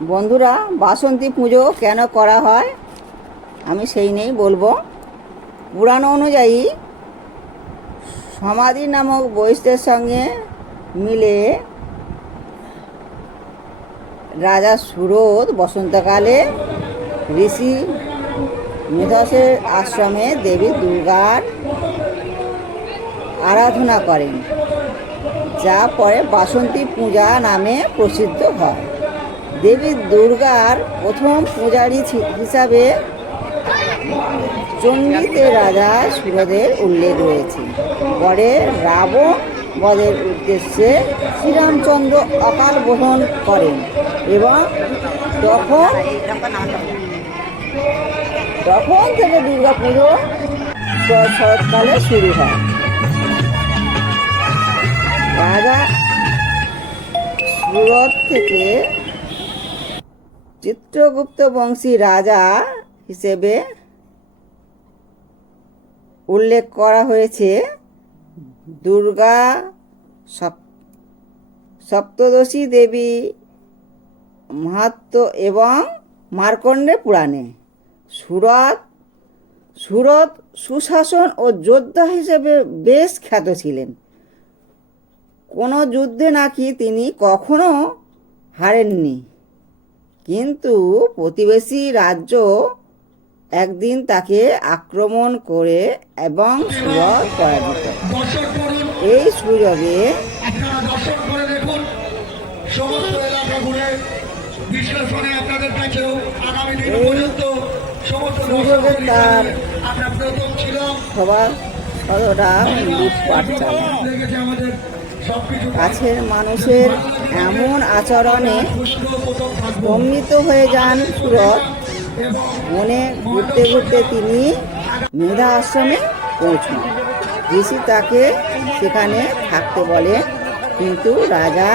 বন্ধুরা, বাসন্তী পুজো কেন করা হয়? আমি সেই নেই বলব। পুরাণ অনুযায়ী সমাধি নামক বৈষ্ণের সঙ্গে মিলে রাজা সুরত বসন্তকালে ঋষি মেধসের আশ্রমে দেবী দুর্গার আরাধনা করেন, যা পরে বাসন্তী পূজা নামে প্রসিদ্ধ হয়। দেবী দুর্গার প্রথম পূজারী হিসাবে চণ্ডীতে রাজা সুরদের উল্লেখ রয়েছে। পরে রাবণ বদের উদ্দেশ্যে শ্রীরামচন্দ্র অকাল বোধন করেন এবং তখন তখন থেকে দুর্গা পুজো শরৎকালে শুরু হয়। রাজা সুরত থেকে চিত্রগুপ্ত বংশী রাজা হিসেবে উল্লেখ করা হয়েছে দুর্গা সপ- সপ্তদশী দেবী মাহাত্ম এবং মার্কণ্ডে পুরাণে। সুরত সুরত সুশাসন ও যোদ্ধা হিসেবে বেশ খ্যাত ছিলেন। কোনো যুদ্ধে নাকি তিনি কখনো হারেননি। কিন্তু প্রতিবেশী রাজ্য একদিন তাকে আক্রমণ করে এবং পরাজিত এই সুযোগে সুযোগে তার সবার সদরা লুটপাট চালায় কাছের মানুষের এমন আচরণে সম্মিত হয়ে যান সুরত। মনে ঘুরতে ঘুরতে তিনি মেধা আশ্রমে পৌঁছান। ঋষি তাকে সেখানে থাকতে বলে, কিন্তু রাজা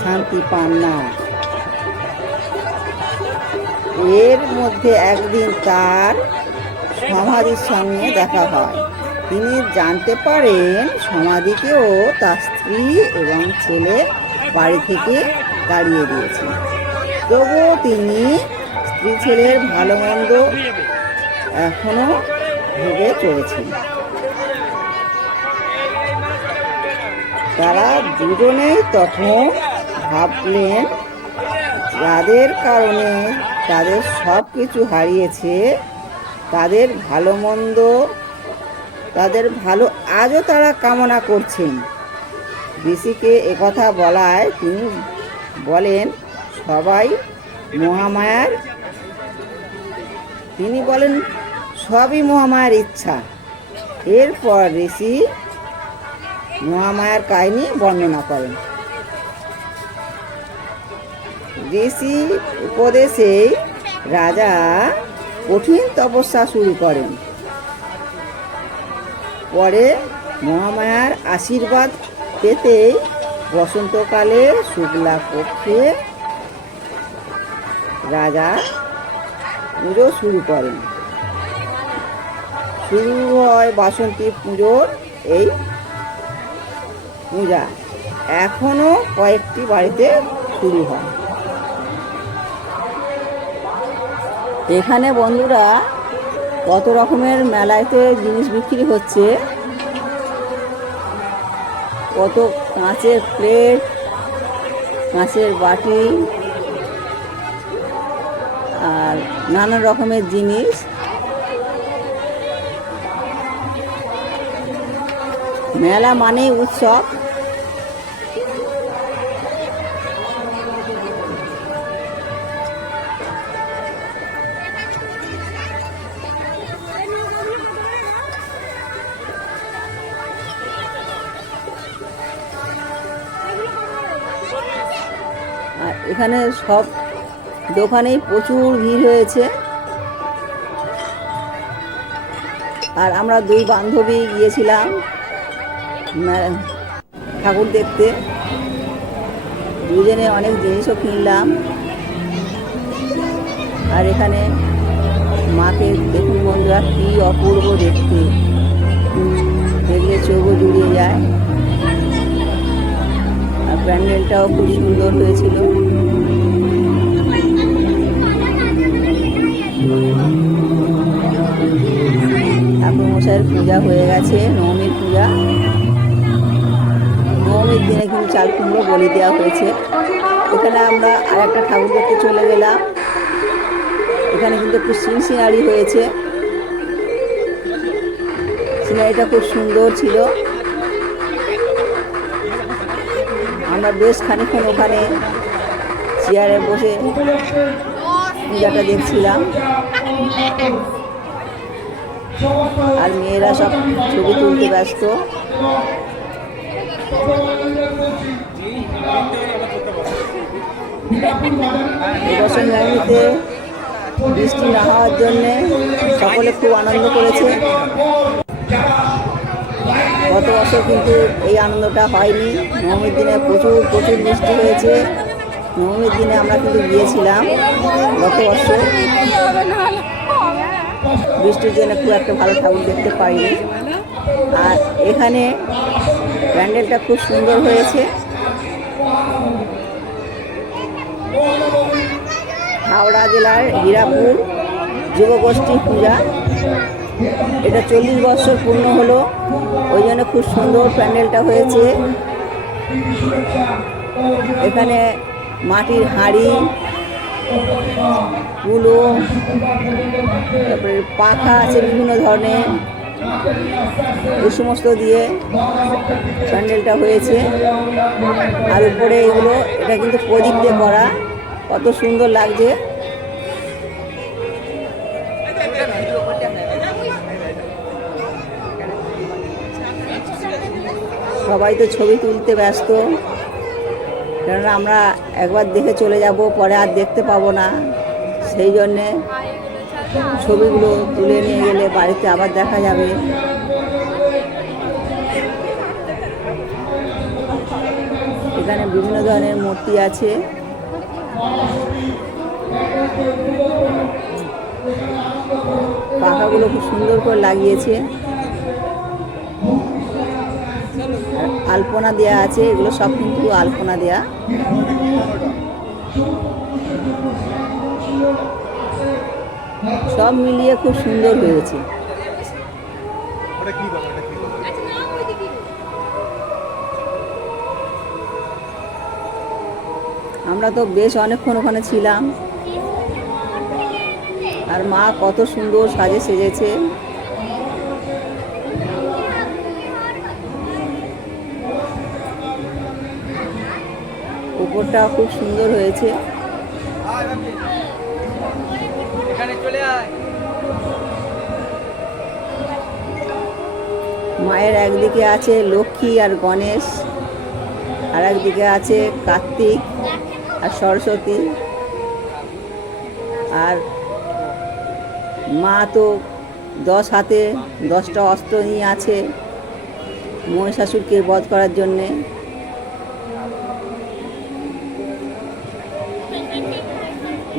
শান্তি পান না। এর মধ্যে একদিন তার সমাধির সঙ্গে দেখা হয়। তিনি জানতে পারেন সমাধিকেও তার স্ত্রী এবং ছেলে বাড়ি থেকে তাড়িয়ে দিয়েছে তবুও তিনি স্ত্রী ছেলের ভালো মন্দ এখনও ভেবে চলেছেন। তারা দুজনেই তখন ভাবলেন, যাদের কারণে তাদের সব কিছু হারিয়েছে, তাদের ভালো মন্দ তাদের ভালো আজও তারা কামনা করছেন। ঋষিকে একথা বলায় তিনি বলেন, সবাই মহামায়ার। তিনি বলেন, সবই মহামায়ার ইচ্ছা। এরপর ঋষি মহামায়ার কাহিনী বর্ণনা করেন। ঋষি উপদেশে রাজা কঠিন তপস্যা শুরু করেন। পরে মহামায়ার আশীর্বাদ পেতেই বসন্তকালে শুক্লা পক্ষে রাজা পুজো শুরু করেন। শুরু হয় বাসন্তী পুজোর এই পূজা। এখনও কয়েকটি বাড়িতে শুরু হয়। এখানে বন্ধুরা কত রকমের মেলাতে জিনিস বিক্রি হচ্ছে। কত কাঁচের প্লেট, কাঁচের বাটি, আর নানা রকমের জিনিস। মেলা মানেই উৎসব। এখানে সব দোকানেই প্রচুর ভিড় হয়েছে। আর আমরা দুই বান্ধবী গিয়েছিলাম ঠাকুর দেখতে। দুজনে অনেক জিনিসও কিনলাম। আর এখানে মাকে দেখুন বন্ধুরা, কি অপূর্ব দেখতে। দেখলে চোখও জুড়িয়ে যায়। আর প্যান্ডেলটাও খুব সুন্দর হয়েছিল। গেছে, নবমীর পূজা। নবমীর দিনে কিন্তু চাল কুমড়ো বলি দেওয়া হয়েছে। এখানে আমরা আর একটা ঠাকুর দেখতে চলে গেলাম। এখানে কিন্তু একটু সিন সিনারি হয়েছে। সিনারিটা খুব সুন্দর ছিল। আমরা বেশ খানিক্ষণ ওখানে চেয়ারে বসে পূজাটা দেখছিলাম। আর মেয়েরা সব ছবি তুলতে ব্যস্ত। এবছর নবমীতে বৃষ্টি না হওয়ার জন্যে সকলে খুব আনন্দ করেছে। গত বছর কিন্তু এই আনন্দটা হয়নি। নবমীর দিনে প্রচুর প্রচুর বৃষ্টি হয়েছে। নবমীর দিনে আমরা কিন্তু গিয়েছিলাম গত বছর। বৃষ্টির জন্য খুব একটা ভালো ঠাকুর দেখতে পাইনি। আর এখানে প্যান্ডেলটা খুব সুন্দর হয়েছে। হাওড়া জেলার হীরাপুর যুবগোষ্ঠী পূজা। এটা চল্লিশ বছর পূর্ণ হলো, ওই জন্য খুব সুন্দর প্যান্ডেলটা হয়েছে। এখানে মাটির হাঁড়ি কুলো তারপরে পাখা আছে বিভিন্ন ধরনের। এই সমস্ত দিয়ে প্যান্ডেলটা হয়েছে। আর উপরে এগুলো, এটা কিন্তু প্রদীপ দিয়ে করা। কত সুন্দর লাগছে। সবাই তো ছবি তুলতে ব্যস্ত। কেননা আমরা একবার দেখে চলে যাব, পরে আর দেখতে পাবো না। সেই জন্যে ছবিগুলো তুলে নিয়ে গেলে বাড়িতে আবার দেখা যাবে। এখানে বিভিন্ন ধরনের মূর্তি আছে। পাখাগুলো খুব সুন্দর করে লাগিয়েছে। আলপনা দেয়া আছে, এগুলো সব কিন্তু আলপনা দেয়া। সব মিলিয়ে খুব সুন্দর হয়েছে। আমরা তো বেশ অনেকক্ষণ ওখানে ছিলাম। আর মা কত সুন্দর সাজে সেজেছে। উপরটা খুব সুন্দর হয়েছে। মায়ের একদিকে আছে লক্ষ্মী আর গণেশ আর একদিকে আছে কার্তিক আর সরস্বতী। আর মা তো দশ হাতে দশটা অস্ত্র নিয়ে আছে মহিষাসুরকে বধ করার জন্যে।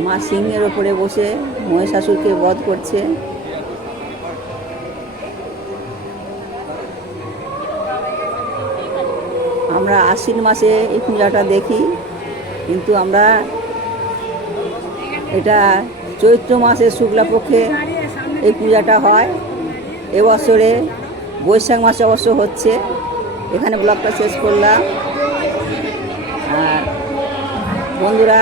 মা সিংহের ওপরে বসে মহিষাসুরকে বধ করছে। আমরা আশ্বিন মাসে এই পূজাটা দেখি, কিন্তু আমরা এটা চৈত্র মাসের শুক্লাপক্ষে এই পূজাটা হয়। এবছরে বৈশাখ মাসে অবশ্য হচ্ছে। এখানে ব্লগটা শেষ করলাম। আর বন্ধুরা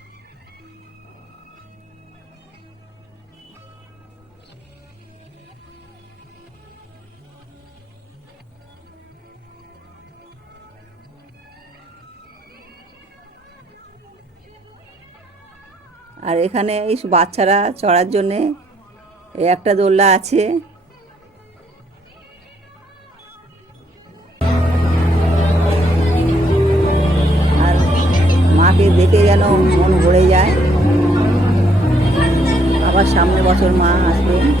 আর এখানে এই বাচ্চারা চড়ার জন্যে এই একটা দোল্লা আছে। আর মাকে দেখে যেন মন ভরে যায়। আবার সামনে বছর মা আসবে।